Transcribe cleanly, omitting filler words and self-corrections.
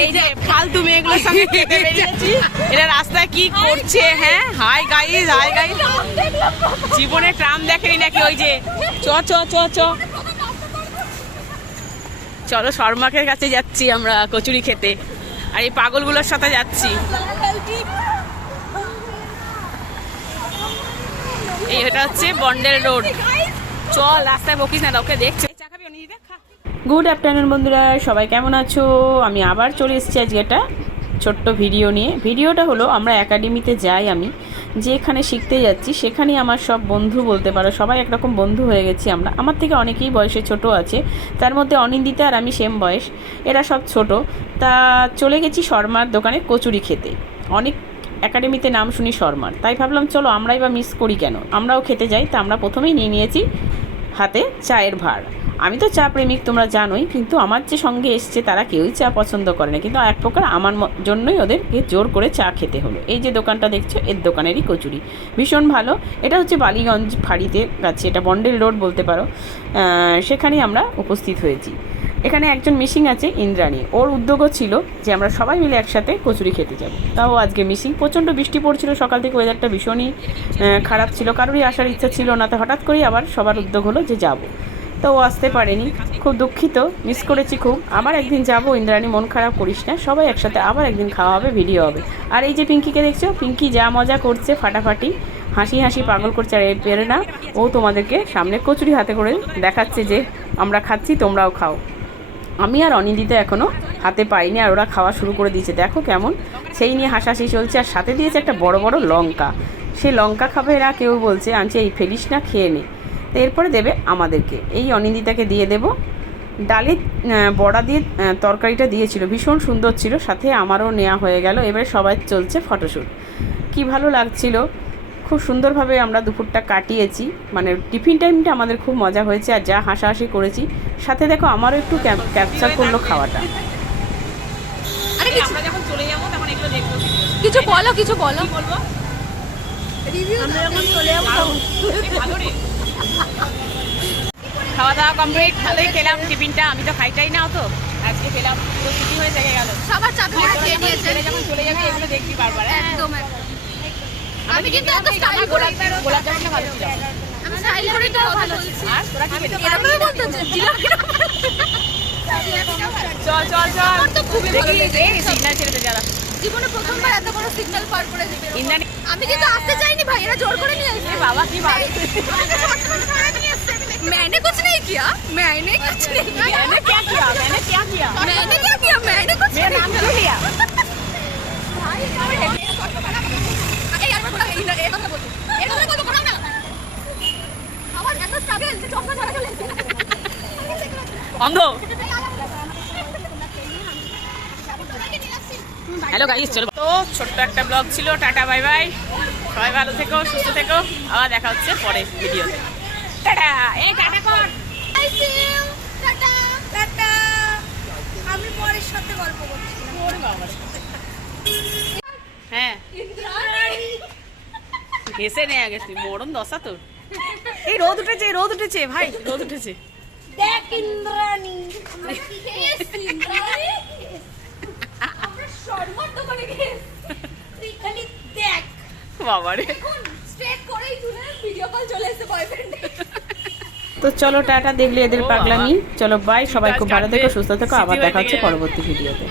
এই যে ফালতু মেয়েগুলোর সঙ্গে খেতে বেরিয়েছি। এরা রাস্তায় কি করছে? হ্যাঁ, হাই গাইস, হাই গাইস। জীবনে ট্রাম দেখেনি নাকি? ওই যে চ চ চ চ, চলো শর্মাকের কাছে যাচ্ছি আমরা কচুরি খেতে, আর এই পাগলগুলোর সাথে যাচ্ছি। এই এটা হচ্ছে বন্ডেল রোড। চল, রাস্তায় বকিস না, ওকে দেখছে। গুড আফটারনুন বন্ধুরা, সবাই কেমন আছো? আমি আবার চলে এসেছি আজকে একটা ছোট্ট ভিডিও নিয়ে। ভিডিওটা হলো আমরা একাডেমিতে যাই, আমি যেখানে শিখতে যাচ্ছি সেখানেই আমার সব বন্ধু বলতে পারো, সবাই একরকম বন্ধু হয়ে গেছি আমরা। আমার থেকে অনেকেই বয়সে ছোট আছে, তার মধ্যে অনিন্দিতা আর আমি সেম বয়স, এরা সব ছোট। তা চলে গেছি শর্মার দোকানে কচুরি খেতে। অনেক একাডেমিতে নাম শুনি শর্মার, তাই ভাবলাম চলো আমরাই বা মিস করি কেন, আমরাও খেতে যাই। তা আমরা প্রথমেই নিয়ে নিয়েছি হাতে চায়ের ভার। আমি তো চা প্রেমিক, তোমরা জানোই, কিন্তু আমার যে সঙ্গে এসছে তারা কেউই চা পছন্দ করে না, কিন্তু এক প্রকার আমার জন্যই ওদেরকে জোর করে চা খেতে হলো। এই যে দোকানটা দেখছো, এর দোকানেরই কচুরি ভীষণ ভালো। এটা হচ্ছে বালিগঞ্জ ফাঁড়িতে কাছে, এটা বন্ডেল রোড বলতে পারো, সেখানেই আমরা উপস্থিত হয়েছি। এখানে একজন মিসিং আছে, ইন্দ্রাণী, ওর উদ্যোগও ছিল যে আমরা সবাই মিলে একসাথে কচুরি খেতে যাব। তাও আজকে মিসিং। প্রচণ্ড বৃষ্টি পড়ছিল সকাল থেকে, ওয়েদারটা ভীষণই খারাপ ছিল, কারোরই আসার ইচ্ছা ছিল না। তো হঠাৎ করেই আবার সবার উদ্যোগ হলো যে যাব, তো ও আসতে পারেনি, খুব দুঃখিত, মিস করেছি খুব। আবার একদিন যাব, ইন্দ্রাণী মন খারাপ করিস না, সবাই একসাথে আবার একদিন খাওয়া হবে, ভিডিও হবে। আর এই যে পিঙ্কিকে দেখছো, পিঙ্কি যা মজা করছে, ফাটাফাটি হাসি হাসি পাগল করছে। আর এই প্রেরণা, ও তোমাদেরকে সামনে কচুরি হাতে করে দেখাচ্ছে যে আমরা খাচ্ছি, তোমরাও খাও। আমি আর অনিন্দিতা এখনও হাতে পাইনি, আর ওরা খাওয়া শুরু করে দিয়েছে, দেখো কেমন, সেই নিয়ে হাসাহাসি চলছে। আর সাথে দিয়েছে একটা বড় বড় লঙ্কা, সেই লঙ্কা খাবে এরা, কেউ বলছে আনছে এই ফেলিস না, খেয়ে নে। তো এরপরে দেবে আমাদেরকে, এই অনিন্দিতাকে দিয়ে দেব। ডালে বড়া দিয়ে তরকারিটা দিয়েছিল, ভীষণ সুন্দর ছিল, সাথে আমারও নেওয়া হয়ে গেল। এবারে সবাই চলছে ফটোশ্যুট, কি ভালো লাগছিল। খুব সুন্দরভাবে আমরা দুপুরটা কাটিয়েছি, মানে টিফিন টাইমটা আমাদের খুব মজা হয়েছে, আর যা হাসাহাসি করেছি। সাথে দেখো আমারও একটু ক্যাপচার করলো খাওয়াটা। আমরা যখন চলে যাবো তখন এগুলো দেখবো, কিছু বলো, কিছু বলো। বলবো রিভিউ আমরা যখন চলে যাবো ভালো রে। খাওয়া দাওয়া কমপ্লিট, ভালোই খেলাম টিফিনটা। আমি তো খাইটাই না অত, আজকে খেলাম, পুরো ছুটি হয়ে জেগে গেল। সবার চাপে খেয়ে নিয়েছে, যখন চলে যাবে এগুলো দেখবি বারবার। একদম। আমি কিন্তু এত স্টাইল করে গোলাপ জামুনটা ভালো ছিল, আমি স্টাইল করে তো ভালো বলছি। আর তোরা কি খেতে? এরকমই বলতে জিলাপি। চল চল চল, তো খুবই ভালো লেগেছে। সিগন্যাল ছেড়ে দে যারা। জীবনে প্রথমবার এত বড় সিগন্যাল পার করে দিবে। ইন্দ্রাণী, আমি কিন্তু আসতে চাইনি ভাই, এরা জোর করে নিয়ে এসেছে। বাবা কি ভালো। मैंने कुछ नहीं किया, मैंने कुछ नहीं किया। मैंने क्या किया? मैंने क्या किया? मैंने क्या किया? मैंने कुछ मेरा नाम क्यों लिया? भाई এই আর বড় এই কথা বলছি, এই কথা বলবো কোথাও না। আমার এত স্ট্রাগল, চশমা ছাড়া চলে এসেছে। অন্ধ। হ্যালো গাইস, চলো। তো ছোট্ট একটা ব্লগ ছিল, টাটা বাই বাই, সবাই ভালো থেকো, সুস্থ থেকো, আবার দেখা হচ্ছে পরে ভিডিওতে। টাটা, এই টাটা কর। I see you, tata tata. আমি পরের সাথে গল্প করছি। ওরে বাবা, হ্যাঁ ঘেসে নেয়া গেছি, মরণ দশা তোর। এই রোদ উঠেছে, রোদ উঠেছে ভাই, রোদ উঠেছে। দেখ ইন্দ্রাণী, ইন্দ্রাণী আমরা শর্মার দোকানে গেছি, তুই খালি দেখ বাবারে। স্ট্রেট করেই তুলে ভিডিও কল চলে এসেছে বয়ফ্রেন্ড। তো চলো টাটা, দেখলে এদের পাগলামি। চলো বাই, সবাই খুব ভালো থেকো, সুস্থ থেকো, আবার দেখা হচ্ছে পরবর্তী ভিডিওতে।